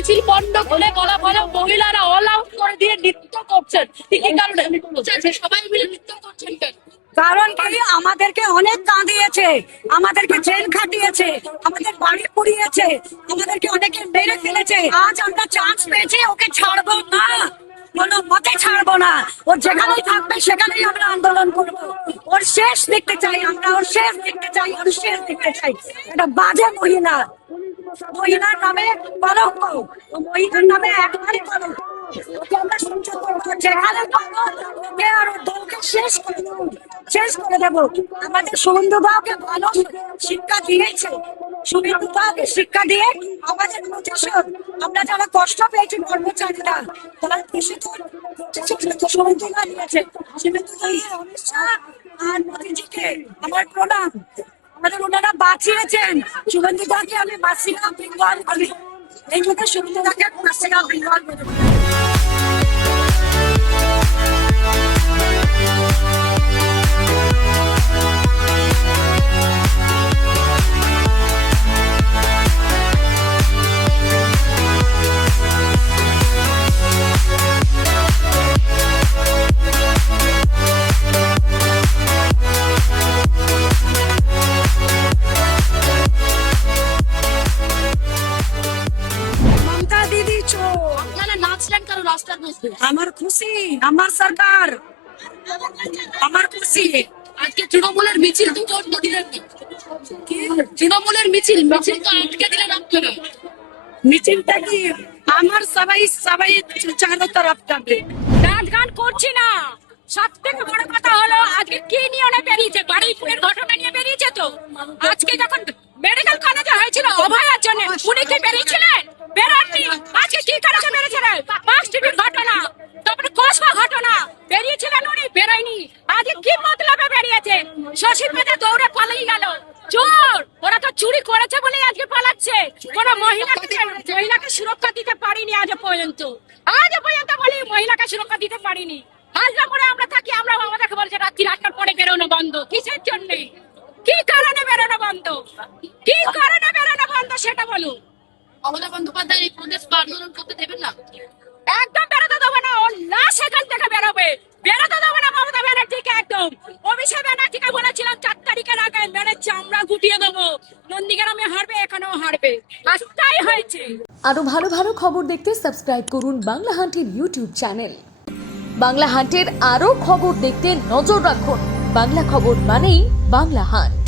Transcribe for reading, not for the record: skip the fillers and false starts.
মিছিল বন্ধ করে বলা বলে মহিলারা অল আউট করে দিয়ে নৃত্য করছেন, কি কারণে সবাই মিলে নৃত্য করছেন কেন? কারণ কি আমাদেরকে অনেক কাঁদিয়েছে, আমাদেরকে জেল খাটিয়েছে, আমাদের বাড়ি পুড়িয়েছে, আমাদেরকে অনেকে মেরে ফেলেছে। আজ আমরা চান্স পেয়েছি, ওকে ছাড়বো না, কোনো মতে ছাড়বো না। ও যেখানেই থাকবে সেখানেই আমরা আন্দোলন করবো। ওর শেষ দেখতে চাই আমরা, ওর শেষ দেখতে চাই, ওর শেষ দেখতে চাই। একটা বাজে মহিলা, মহিলার নামে কলঙ্ক, মহিলার নামে একবারই কলঙ্ক। ওকে আমরা সহ্য করবো, যেখানে পাবো ওকে আর ওর দলকে শেষ করে দেবো, শেষ করে দেবো। আমাদের শুভেন্দু দাকে ভালো শিক্ষা দিয়েছে, শুভেন্দু দাকে শিক্ষা দিয়ে আমাদের প্রতিশোধ, আমরা যারা কষ্ট পেয়েছি কর্মচারীরা, তার প্রতিশোধ শুভেন্দু দা দিয়েছে। শুভেন্দু দা, অমিত শাহ আর মোদীজিকে আমার প্রণাম। আমাদের ওনারা বাঁচিয়েছেন। শুভেন্দু দাকে আমি বাঁচিয়ে বেঙ্গল বলি, এই মধ্যে শুভেন্দু দাকে বাঁচিয়ে বেঙ্গল বলি। আমার খুশি, আমার সরকার, আমার খুশি। আজকে তৃণমূলের মিছিল তো বন্ধ দিলেন না, তৃণমূলের মিছিল তো আটকে দিলেন আপনারা। মিছিলটা কি আমার সবাই সবাই চারো তরফ যাবে, নাচ গান করছি না। সব থেকে বড় কথা হলো আজকে কি নিয়ে বেরিয়েছে, বারুইপুরের ঘটনা নিয়ে বেরিয়েছে। তো আজকে যখন মেডিকেল কলেজে হয়েছিল অভয়ার জন্য, উনি কি বেরিয়েছিলেন? বেরোননি। আজকে কি কারণে বেরিয়েছিলেন? পাঁচ টিভির ঘটনা, তারপরে কসবা ঘটনা, বেরিয়েছিলেন উনি? বেরোয়নি। আজকে কি মতলবে বেরিয়েছে? শশীর মেয়েদের দৌড়ে পালিয়ে গেল। চোর, ওরা তো চুরি করেছে বলে আজকে পালাচ্ছে। কোন মহিলাকে সুরক্ষা দিতে পারিনি আজ পর্যন্ত বলি মহিলাকে সুরক্ষা দিতে পারিনি। হাজরা করে আমরা থাকি, আমরা আমাদেরকে বলছে রাত্রি 8টার পরে বেরোনো বন্ধ। কিসের জন্য? কি কারণে বেরোনো বন্ধ? কি কারণে বেরোনো বন্ধ সেটা বলুন। মমতা বন্দ্যোপাধ্যায় এই প্রদেশ আন্দোলন করতে দেবেন না? একদম বেরোতে দেবো না। ওর লাশ এখান থেকে বেরোবে, বেরোতে দেবো না মমতা ব্যানার্জিকে একদম। অভিষেক ব্যানার্জিকে বলেছিলাম 4 তারিখের আগে মেরে চামড়া গুটিয়ে দেবো। নন্দীগ্রামে হারবে, এখানেও হারবে, আর তাই হয়েছে। আরো ভালো ভালো খবর দেখতে সাবস্ক্রাইব করুন বাংলা হান্টের ইউটিউব চ্যানেল। বাংলা হান্টের আরো খবর দেখতে নজর রাখুন। বাংলা খবর মানেই বাংলা হান্ট।